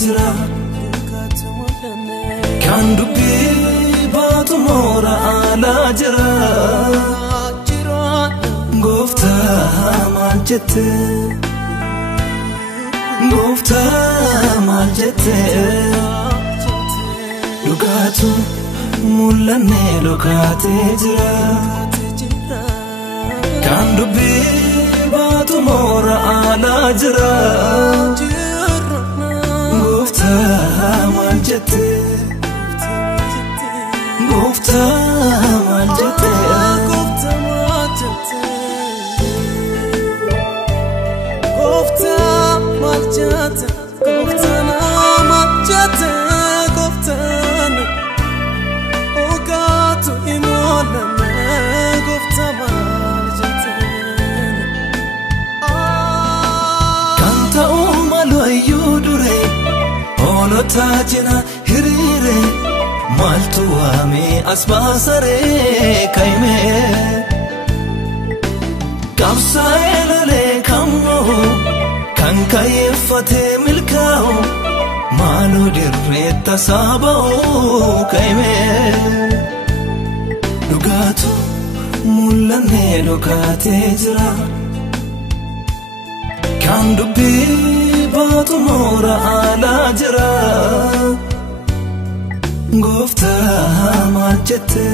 Jira kan dubbi baatu mora ala jira gofta maljete lugatu mulane lokate jira kan dubbi baatu mora ala jira maljete gofta maljete ogatu imolane gofta maljete kanta umalu ayudure Tajina hirire maltu ame asbasare kaime kamsa elale kammo kan kayfate milkao malu dirre tasabao kaime lugatu mulane lokate jira kan dubbi baatu mora ala jira gofta maljete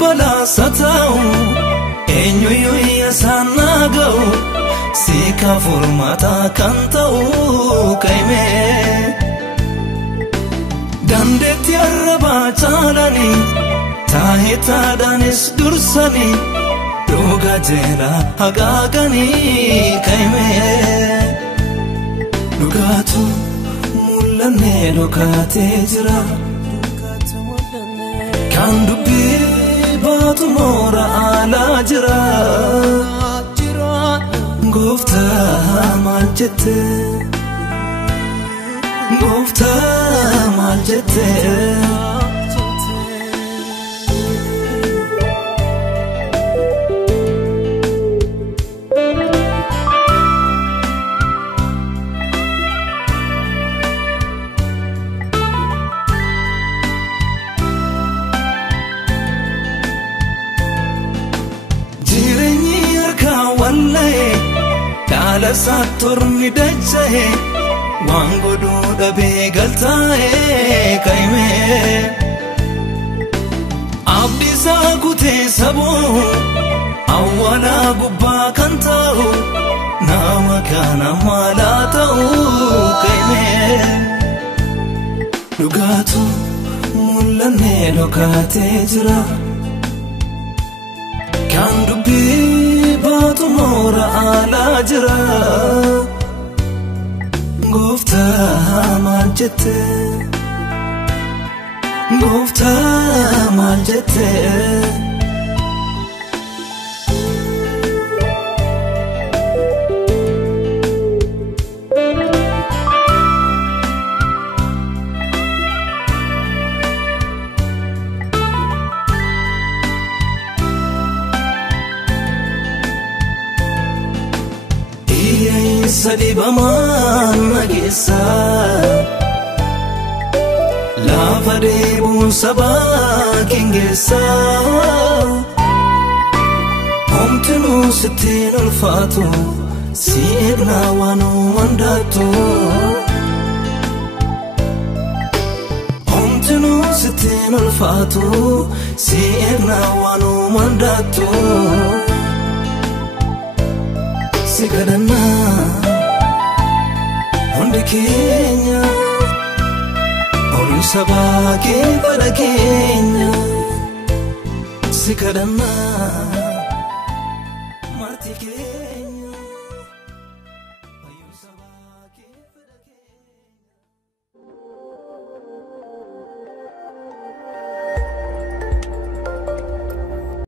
bala satao enyo ya sanagao sika formata kantao kaime dandeti araba chalani tahita danis dursani roga jela hagagani kaime lugatu mulane lokate jira kan dubbi baatu mora ala jira gofta maljete Dala satur midache wango do da begaltae kaime abdi sa gute sabo awala gubba kantao nama kana malatao kaime lugatu mulane lokate jira kan dubbi baatu mora ala jira gofta maljete saliba magesa la fadebu saba kingesa homtenu sitin alfatu si eegna waanuma hundaattu homtinuu sittiin ulfaatu si eegna waanuma hundaattu si kadhannaa hundi keenya ol sabaa kee bara keenya si kadhannaa